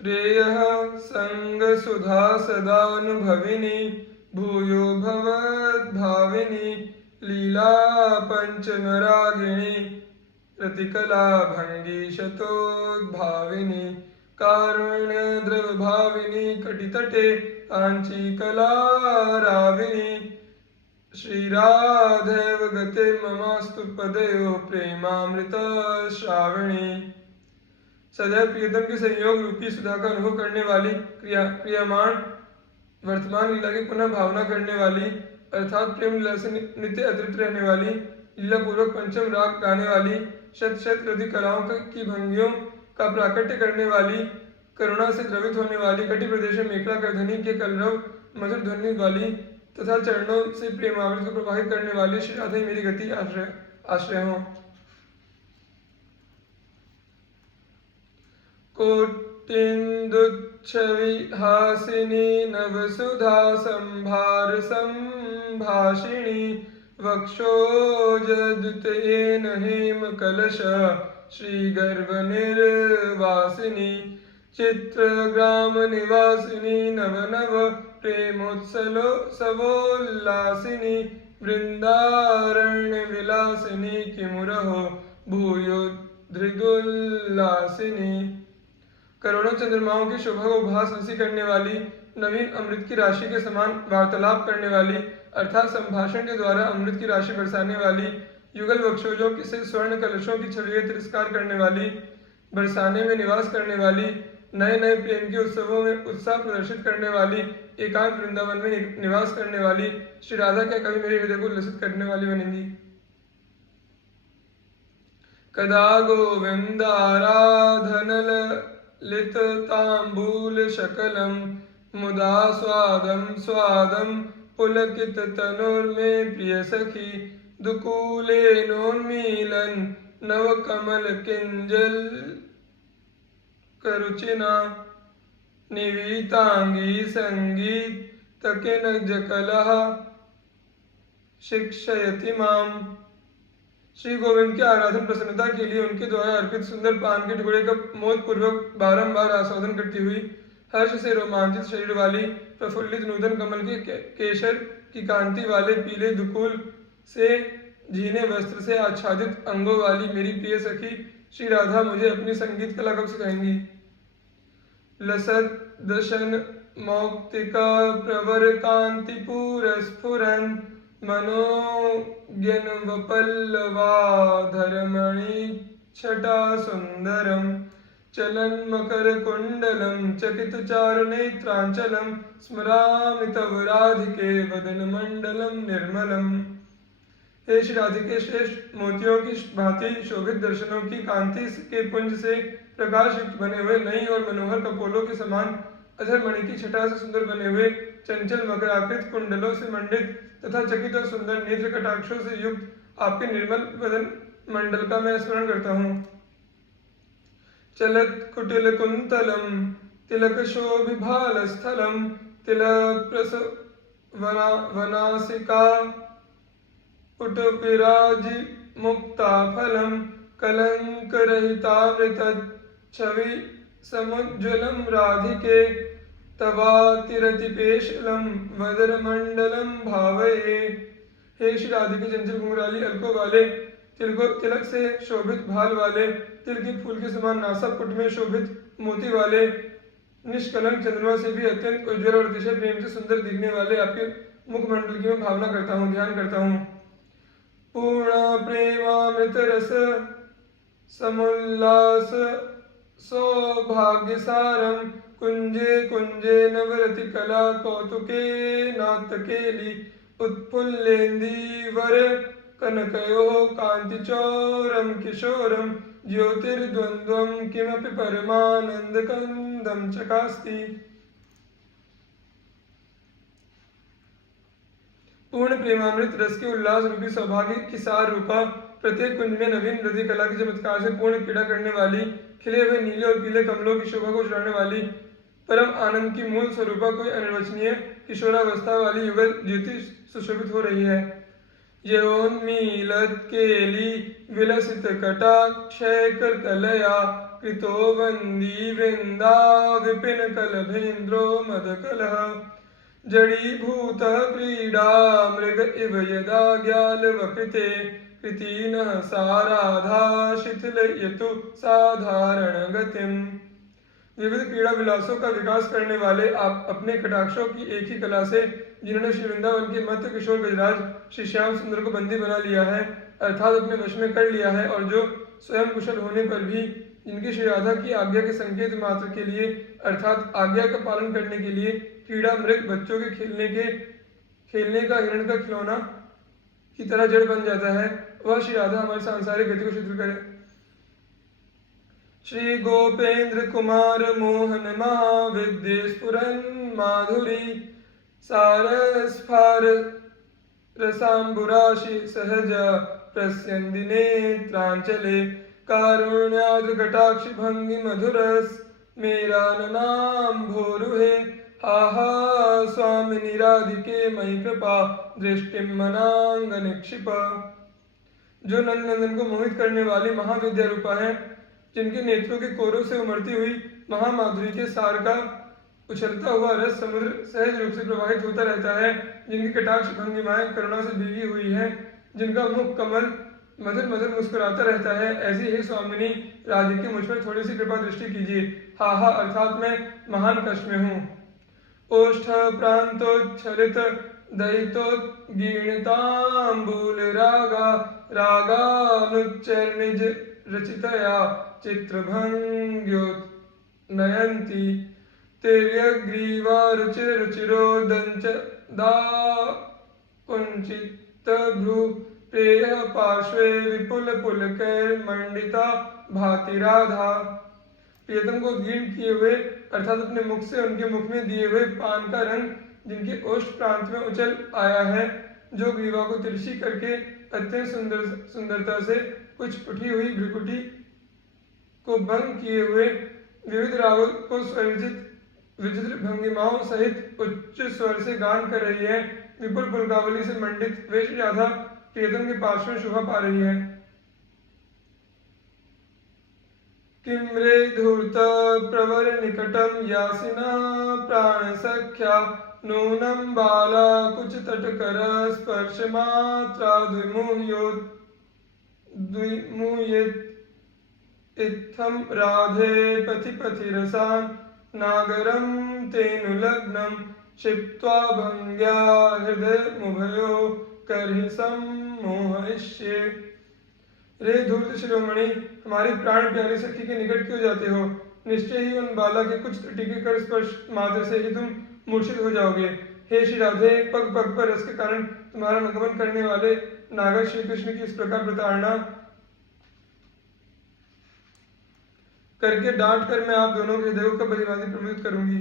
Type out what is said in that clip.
प्रेयः संगसुधा सदानुभविनी भूयो भवद्भाविनी लीला पंचमरागिणी रतिकला भंगी शतोद्भाविनी कारुण्य द्रवभाविनी कटितटे कांची कला राविनी श्रीराधैव गते ममास्तु पदयो प्रेमामृत श्रावणी। सदैव प्रियतम के संयोग रूपी सुधा का अनुभव करने वाली क्रियामाण वर्तमान लीला की पुनः भावना करने वाली अर्थात प्रेम लीला से नित्य अतृप्त रहने वाली लीला पूर्वक पंचम राग गाने वाली शत शत रति कलाओं की भंगियों का प्राकट्य करने वाली करुणा से द्रवित होने वाली कटि प्रदेश में मेखला करधनी के कलरव मधुर ध्वनि वाली तथा चरणों से प्रेमामृत को प्रवाहित करने वाली श्री राधे मेरी गति आश्रय हो। कोटिन्दुच्छविहासिनी नवसुधा संभार संभाषिणी वक्षोजद्युतेन हेम कलश श्रीगर्भ निर्वासिनी चित्रग्राम निवासिनी नव नव प्रेमोत्सलो सवोल्लासिनी वृंदारण्य विलासिनी किमुरहो भूयो धृदुल्लासिनी। करोड़ों चंद्रमाओं की शोभा को भास हंसी करने वाली नवीन अमृत की राशि के समान वार्तालाप करने वाली अर्थात संभाषण के द्वारा अमृत की राशि बरसाने वाली युगल वक्षोजों से स्वर्ण कलशों की छवियां तिरस्कार करने वाली बरसाने में निवास करने वाली नए नए प्रेम के उत्सवों में उत्साह प्रदर्शित करने वाली एकांत वृंदावन में निवास करने वाली श्री राधा क्या कभी मेरे हृदय को लसित करने वाली बनेंगी। कदा गोविंदाराधनल लिततांबूल शकलम मुदा स्वादम स्वादम पुलकित तनुर्मे प्रिय सखी दुकूले नोन्मीलन नव कमल किंजल करुचिना निवीतांगी संगीत तकिन जकलः शिक्षयति माम। श्री गोविंद के आराधन प्रसन्नता के लिए उनके द्वारा अर्पित सुंदर पान के टुकड़े का मोद पूर्वक बारंबार आस्वादन करती हुई हर्ष से रोमांचित शरीर वाली प्रफुल्लित नूतन कमल के केशर की कांति वाले पीले दुकूल से झीने वस्त्र से आच्छादित अंगों वाली मेरी प्रिय सखी श्री राधा मुझे अपनी संगीत कला कब सिखाएंगी। लसत दशन मौक्तिका प्रवर कांति पूर स्फुरन मनोज्ञन वपल्लवाधरमणि छटा सुंदरम चलन मकर कुंडलम चकित चारु नेत्रांचलम स्मरामि तव राधिके वदन मंडलम निर्मलम। हे श्री राधिके श्रेष्ठ मोतियों की भांति शोभित दर्शनों की कांति के पुंज से प्रकाश युक्त बने हुए नई और मनोहर कपोलों के समान अधर मणि की छटा से सुंदर बने हुए चंचल मकराकृत कुंडलों से मंडित तथा चकित और सुंदर नेत्र कटाक्षों से युक्त आपके निर्मल वदन मंडल का मैं स्मरण करता हूँ। चलत कुटिल कुंतलम तिलक शोभिभाल स्थलम तिलक प्रस वनासिका पुट विराज मुक्ता फलम कलंक रहितामृत छवि समुज्ज्वलम राधिके तवातिरतिपेशलम वदन मंडलम भावये। हे श्री राधिके चंचल घुंघराली अलकों वाले तिलक से शोभित भाल वाले तिल के फूल के समान नासा पुट में शोभित मोती वाले निष्कलंक चंद्रमा से भी अत्यंत उज्ज्वल और अतिशय प्रेम से सुंदर दिखने वाले आपके मुखमंडल की मैं भावना करता हूँ, ध्यान करता हूँ। पूर्ण प्रेमामृत रस समुल्लास सौभाग्य सारम कुंजे कुंजे नवरति कला कौतुके नाटकेली उत्फुल्लेन्दीवर कनकयो कांति चौरम किशोरम ज्योतिर्द्वंद्वम किमपि परमानंद कंदम चकास्ति। पूर्ण प्रेमामृत रस के उल्लास रूपी सौभाग्य की सार रूपा प्रत्येक कुंज में नवीन रति कला के चमत्कार से पूर्ण पीड़ा करने वाली खिले हुए नीले और पीले कमलों की शोभा को चढ़ाने वाली परम आनंद की मूल स्वरूपा कोई अनिर्वचनीय किशोरावस्था वाली युगल ज्योति सुशोभित हो रही है। यौन्मीलत केली विलसित कटाक्षय कर कलया कृतो वंदी वृंदा विपिन कलभेन्द्रो मदकलः जड़ीभूत क्रीडा मृग इव यदा ग्यालवकृते कृतिनः साराधा शिथिलयतु साधारण गतिम। विविध क्रीड़ा विलासों का विकास करने वाले आप अपने कटाक्षों की एक ही कला से जिन्होंने श्री वृंदावन के मध्य किशोर गजराज श्री श्याम सुंदर को बंदी बना लिया है, अर्थात अपने वश में कर लिया है, और जो स्वयं कुशल होने पर भी जिनकी श्री राधा की आज्ञा के संकेत मात्र के लिए अर्थात आज्ञा का पालन करने के लिए क्रीड़ा मृग बच्चों के खेलने का हिरण का खिलौना की तरह जड़ बन जाता है, वह श्री राधा हमारी सांसारिक गति को शिथिल करे। श्री गोपेंद्र कुमार मोहन महाविद्ये स्फुरन माधुरी सारस्फार रसाम्बुराशि सहज प्रस्यन्ति नेत्रांचले कारुण्याद्र कटाक्षि भंगि मधुरस मेरा नाम भोरुहे हा हा स्वामिनि राधिके मयि कृपा दृष्टिम मनांग निक्षिप। जो नंद नंदन को मोहित करने वाली महाविद्या रूपा है, जिनके नेत्रों के कोरों से उमड़ती हुई महामाधुरी के सार का उछलता हुआ रस समुद्र सहज रूप से प्रवाहित होता रहता है, जिनकी कटाक्ष भंगिमाएं करुणा से भीगी हुई है, जिनका मुख कमल मधुर मधुर मुस्कुराता रहता है, ऐसी ही स्वामिनी राधिके मुझ पर थोड़ी सी कृपा दृष्टि कीजिए। हा हा अर्थात मैं महान कष्ट में हूँ। ओष्ठ प्रांतोच्छलित दयितोद्गीर्णतांबूल रागा रागानुच्चैर्निज रचितया चित्रभंग्योत नयन्ति तेर्यग्रीवा रुचिर रुचिरोदंच दा कुंचित भ्रू प्रेय पार्श्वे विपुल पुलकैर्मंडिता भाति राधा। प्रियतम को गीर्ण किए हुए अर्थात अपने मुख से उनके मुख में दिए हुए पान का रंग जिनके ओष्ठ प्रांत में उछल आया है, जो ग्रीवा को तिरछी करके अत्यंत सुंदरता से कुछ उठी हुई भ्रुकुटी को भंग किए हुए विविध रागों को स्वरचित विचित्र भंगिमाओं सहित उच्च स्वर से गान कर रही है। विपुल पुलकावली से मंडित वे श्री राधा प्रियतम के पार्श्व में शोभा पा रही है। किम्रे धूर्त प्रवर निकटम यासिना प्राण सख्या नूनम बाला कुछ तटकर स्पर्श मात्रा द्विमुह्येत इत्थम राधे पथि पथि रसान नागरम तेनुलग्नम क्षिप्त्वा भंग्या हृदय मुभयो करहि सम्मोहयिष्ये। रे धूर्त शिरोमणि, हमारी प्राण प्यारी सखी के निकट क्यों जाते हो? निश्चय ही उन बाला के कुछ टीके कर स्पर्श मात्र से ही तुम मूर्छित हो जाओगे। हे श्री राधे, पग पग पर रस के कारण तुम्हारा अनुगमन करने वाले नागर श्री कृष्ण की इस प्रकार प्रताड़ना करके डांट कर मैं आप दोनों के हृदयों का बलिवादी प्रमोदित करूंगी।